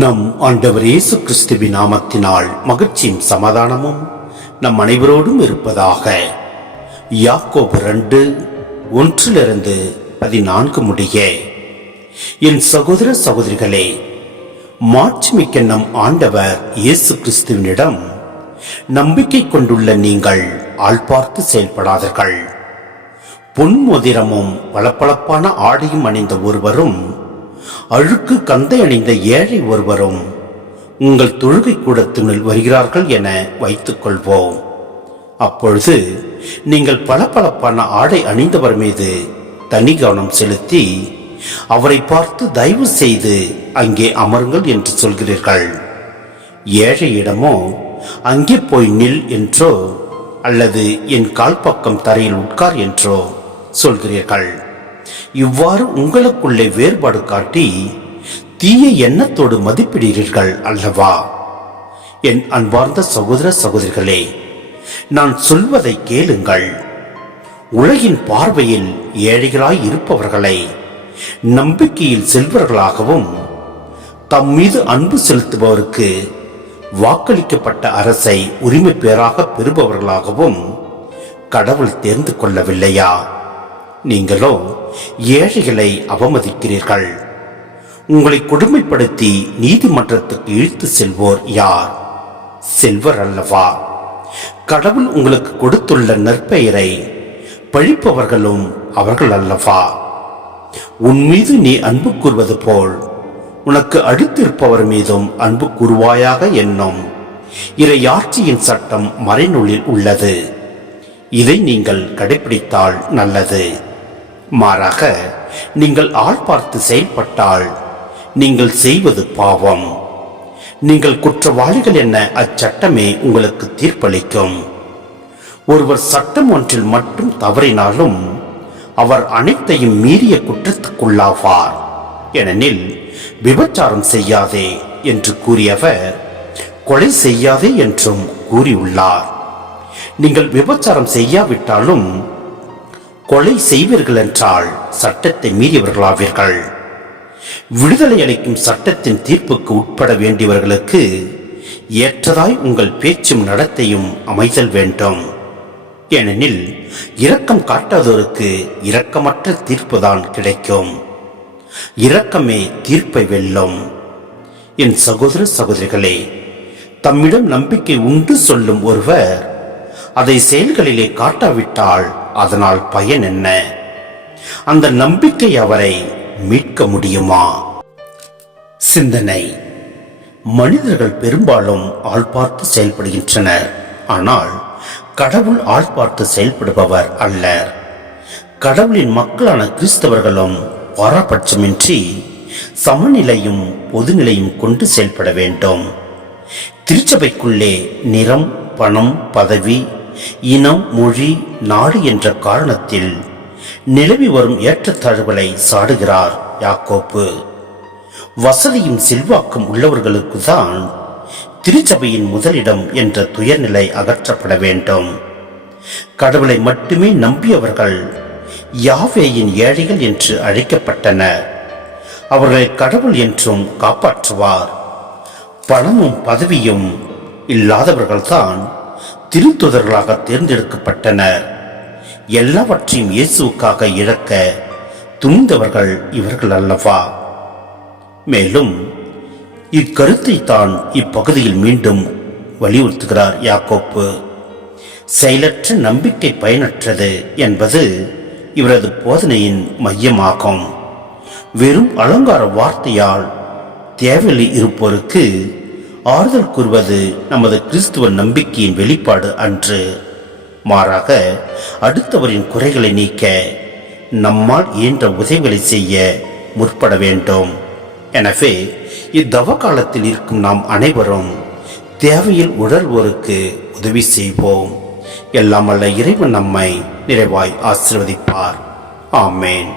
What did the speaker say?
நம் ஆண்டவர் இயேசு கிறிஸ்துவின் நாமத்தினால் மகிழ்ச்சியும் சமாதானமும் நம் அனைவரோடும் இருப்பதாக. யாக்கோபு 2:1-14 முடிய. என் சகோதர சகோதரிகளே, மாட்சிமிக்க நம் ஆண்டவர் இயேசு கிறிஸ்துவினிடம் நம்பிக்கை கொண்டுள்ள நீங்கள் ஆள் பார்த்து செயல்படாதீர்கள். பொன் மோதிரமும் பளபளப்பான ஆடையும் அணிந்த ஒருவரும் அழுக்கு கந்தை அணிந்த ஏழை ஒருவரும் உங்கள் தொழுகை கூடத்தினுள் வருகிறார்கள் என வைத்துக் கொள்வோம். அப்பொழுது நீங்கள் பளபளப்பான ஆடை அணிந்தவர் மீது தனி கவனம் செலுத்தி அவரை பார்த்து தயவு செய்து அங்கே அமருங்கள் என்று சொல்கிறீர்கள். ஏழையிடமோ அங்கே போய் நில் என்றோ அல்லது என் கால் பக்கம் தரையில் உட்கார் என்றோ சொல்கிறீர்கள். இவ்வாறு உங்களுக்குள்ளே வேறுபாடு காட்டி தீய எண்ணத்தோடு மதிப்பிடுகிறீர்கள் அல்லவா? என் அன்பார்ந்த சகோதர சகோதரிகளே, நான் சொல்வதை கேளுங்கள். உலகின் பார்வையில் ஏழைகளாய் இருப்பவர்களை நம்பிக்கையில் செல்வர்களாகவும் தம் மீது அன்பு செலுத்துபவருக்கு வாக்களிக்கப்பட்ட அரசை உரிமை பேராக பெறுபவர்களாகவும் கடவுள் தேர்ந்து கொள்ளவில்லையா? நீங்களோ ஏழைகளை அவமதிக்கிறீர்கள். உங்களை கொடுமைப்படுத்தி நீதிமன்றத்துக்கு இழுத்து செல்வோர் யார்? செல்வர் அல்லவா? கடவுள் உங்களுக்கு கொடுத்துள்ள நற்பெயரை பழிப்பவர்களும் அவர்கள் அல்லவா? உன் மீது நீ அன்பு கூறுவது போல் உனக்கு அடுத்திருப்பவர் மீதும் அன்பு கூறுவாயாக என்னும் இறையாட்சியின் சட்டம் மறைநூலில் உள்ளது. இதை நீங்கள் கடைபிடித்தால் நல்லது. மாறாக நீங்கள் ஆள் பார்த்து செயல்பட்டால் நீங்கள் செய்வது பாவம். நீங்கள் குற்றவாளிகள் என அச்சட்டமே உங்களுக்கு தீர்ப்பளிக்கும். ஒருவர் சட்டம் ஒன்றில் மட்டும் தவறினாலும் அவர் அனைத்தையும் மீறிய குற்றத்துக்குள்ளாவார். ஏனெனில் விபச்சாரம் செய்யாதே என்று கூறியவர் கொலை செய்யாதே என்றும் கூறியுள்ளார். நீங்கள் விபச்சாரம் செய்யாவிட்டாலும் கொலை செய்வீர்கள் என்றால் சட்டத்தை மீறியவர்களாவீர்கள். விடுதலை அளிக்கும் சட்டத்தின் தீர்ப்புக்கு உட்பட வேண்டியவர்களுக்கு ஏற்றதாய் உங்கள் பேச்சும் நடத்தையும் அமைதல் வேண்டும். ஏனெனில் இரக்கம் காட்டாதோருக்கு இரக்கமற்ற தீர்ப்புதான் கிடைக்கும். இரக்கமே தீர்ப்பை வெல்லும். என் சகோதர சகோதரிகளே, தம்மிடம் நம்பிக்கை உண்டு சொல்லும் ஒருவர் அதை செயல்களிலே காட்டாவிட்டால் அதனால் பயன் என்ன? அந்த நம்பிக்கை அவரை மீட்க முடியுமா? சிந்தனை. மனிதர்கள் பெரும்பாலும் ஆள் பார்த்து செயல்படுகின்றனர். ஆனால் கடவுள் ஆள் பார்த்து செயல்படுபவர் அல்லர். கடவுளின் மக்களான கிறிஸ்தவர்களும் பாரபட்சமின்றி சமநிலையும் பொதுநிலையும் கொண்டு செயல்பட வேண்டும். திருச்சபைக்குள்ளே நிறம், பணம், பதவி, இனம், மொழி, நாடு என்ற காரணத்தில் நிலவி வரும் ஏற்றத்தாழ்வுகளை சாடுகிறார் யாக்கோபு. வசதியும் செல்வாக்கும் உள்ளவர்களுக்கு தான் திருச்சபையின் முதலிடம் என்ற துயர்நிலை அகற்றப்பட வேண்டும். கடவுளை மட்டுமே நம்பியவர்கள் யாவேயின் ஏழைகள் என்று அழைக்கப்பட்டனர். அவர்களை கடவுள் என்றும் காப்பாற்றுவார். பணமும் பதவியும் இல்லாதவர்கள்தான் திருத்துதர்களாக தேர்ந்தெடுக்கப்பட்டனர். எல்லாவற்றையும் இயேசுவுக்காக இழக்க துணிந்தவர்கள் இவர்கள் அல்லவா? மேலும் இக்கருத்தை தான் இப்பகுதியில் மீண்டும் வலியுறுத்துகிறார் யாக்கோப்பு. செயலற்ற நம்பிக்கை பயனற்றது என்பது இவரது போதனையின் மையமாகும். வெறும் அலங்கார வார்த்தையால் தேவையில் இருப்போருக்கு ஆறுதல் கூறுவது நமது கிறிஸ்துவ நம்பிக்கையின் வெளிப்பாடு அன்று. மாறாக அடுத்தவரின் குறைகளை நீக்க நம்மால் இயன்ற உதவிகளை செய்ய முற்பட வேண்டும். எனவே இத்தவ காலத்தில் இருக்கும் நாம் அனைவரும் தேவையில் உணர்வோருக்கு உதவி செய்வோம். எல்லாம் வல்ல இறைவன் நம்மை நிறைவாய் ஆசீர்வதிப்பார். ஆமேன்.